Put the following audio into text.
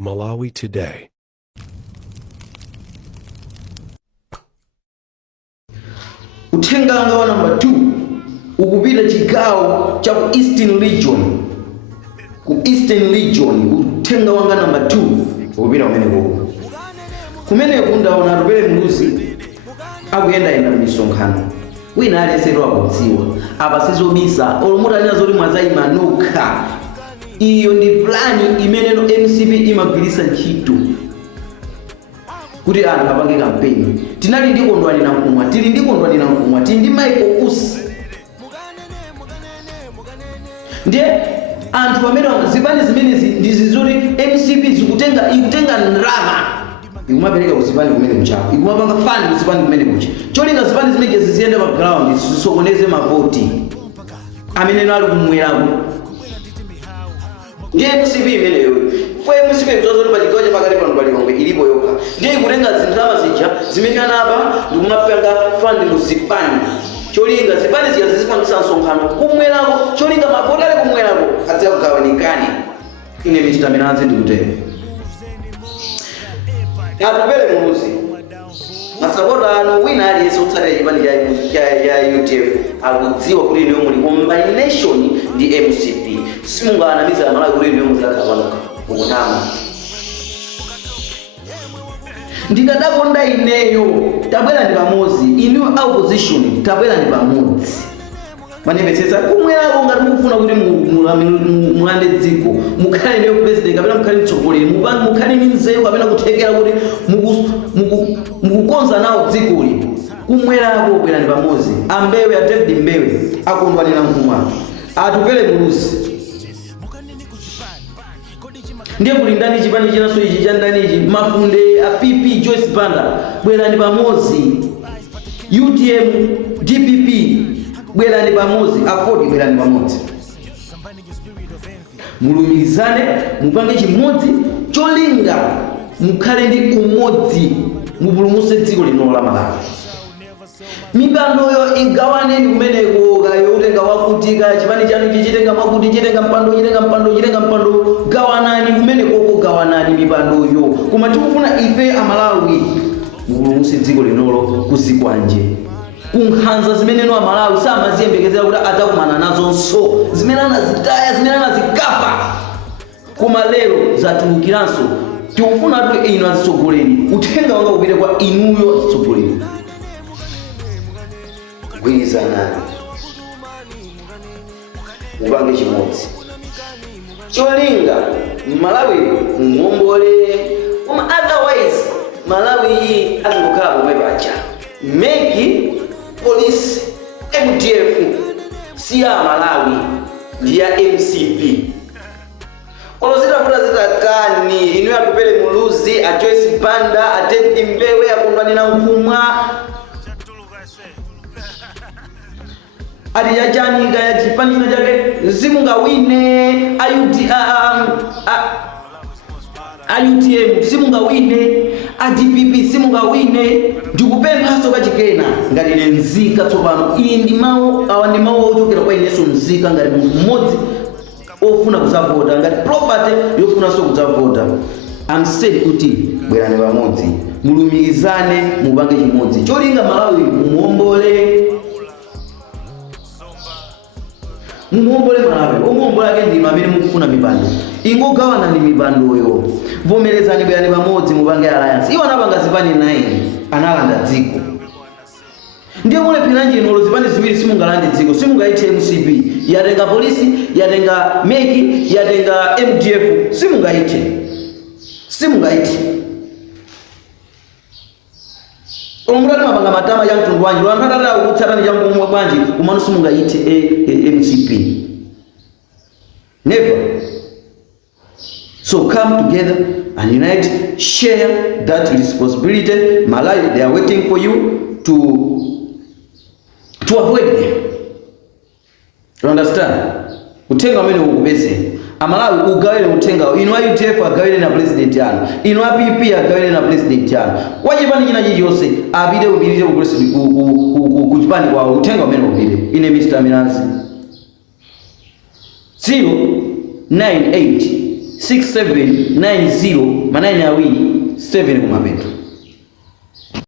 Malawi Today. Uthenga wa number 2 ukupita chigawo cha ku Eastern Region. Ku Eastern Region uthenga wanga number 2 ukupita kumeneko. Kumeneko ndaona Rubele Muluzi akuyenda misonkhano. Wina aliyesedwa kudziwa apa sizobisa olumutanya zoli mwazayima nokha. Iyo ndi plani imene MCP imagwiritsa ntchito kuti anthu apange kampeni. Tinali ndi Kondwani Namkumwa, tili ndi Kondwani Namkumwa, tili ndi Michael Usi. Ndiye anthu pamene zipani zimenezi ndizizoti MCP ikutenga ndrama ikumapereka kuzipani kumene kuchapo, ikumapanga fund kuzipani kumene kucha. Cholinga zipani zimene ziziyenda pa ground zisokoneze mavoti amene ali kumwerako. Ndiye MCP imeneyo fwe MCP kuzozoli pachigawo cha pakati pano pali Lilongwe ilipo yokha. Ndiye ikutenga zindrama zija zimene anapa ndikumapanga fund kuzipani. Cholinga zipani zija zizipangisa msonkhano kumwerako, cholinga mavoti ali kumwerako adziya kugawanikani. Ine Mr. Minazi ndikutero. Rubele Muluzi masapota ano wina aliyense otsatira chipani cha UTF akudziwa kuti ndiyo muli combination ndi MCP. Simunganamiza Malawi kuti ndiyo muzakapanoka ukutama. Ndikadakonda ineyo tabwera ndi pamodzi, inu opposition tabwera ndi pamodzi. Manemetsesa kumwerako ngati mukufuna kuti mulande dziko, mukhale ndiyo president kapena mukhale mtsogoleri, mukhale nzeru kapena kuthekera kuti mukukonza nawo dzikoli. Kumwerako bwera ndi pamodzi. Ambewe a David Mbewe Kondwani Namkumwa Rubele Muluzi. Ndiye kuli ndani chipani chinaso ichi cha ndani ichi Mafunde a PP Joyce Banda bwera ndi pamodzi. UTM DPP bwera ndi pamodzi, Afodi bwera ndi pamodzi. Mulumizane mupange chimodzi cholinga mukhale ndi umodzi mupulumutse dziko lino la Malawi. Mipandoyo igawaneni kumeneko kayo utenga wakutika chipani chanu chichitenga makuti chitenga mpando gawanani kumeneko gawanani mipandoyo. Koma tikufuna ife Amalawi mupulumutse dziko linolo kuzikwanje. Kunkhanza zimene no Amalawi samaziyembekezera kuti adzakumana nazonso, zimene anazitaya zimene anazikapa. Koma lero zatulukiranso. Tikufuna tu inu azitsogoleri, uthenga wanga upite kwa inuyo azitsogoleri. Gwirizanani mupange chimodzi cholinga Malawi muombole. Koma otherwise Malawi iyi azingokhala pomwe pacha. Make police MDF siya Malawi ndiya MCP. Olozitafuta zitakani inu Rubele Muluzi, a Joyce Banda, a David Mbewe, a Kondwani Namkumwa ati yachanika ya chipani chake simungawine UTM simungawine, DPP simungawine. Ndikupemphaso kachikena ngati ine nzika tsopano. Iyi ndi mawu awa ndi mawu ochokera kwa ineso nzika ngati munthu mmodzi ofuna kuzavota, ngati property yofunanso kuzavota. Amseri kuti bwerani pamodzi, mulumikizane mupange chimodzi cholinga Malawi mumuombole. Mumuombole Malawi. Omuombola ake ndinu amene mukufuna mipando. Ingogawana ndi mipandoyo. Vomerezani bwerani pamodzi mupange alliance. Iwo anapanga zipani 9 analanda dziko. Ndiye mulephera njino zipani ziwiri simungalande dziko, simungaite MCP. Yatenga polisi, yatenga MEC, yatenga MDF, simungaite. Omurati mapanga matama ya mtundu wanji, lwantatata ukutsatani cha mkumwa bwanji, umanu simungaite MCP. Never. So come together and unite, share that responsibility. Malawi, they are waiting for you to avoid them. You understand? Utenga mene ukubese. Amalawi ugawele utenga. Inu UTF agawele na president yanu. Inu PP agawele na president yanu. Wachipani china chichonse abide ubirire kuchipani kwa utenga mene ubire. Ine Mr. Minazi 098 6790 manayini awiri 7 kumapeto.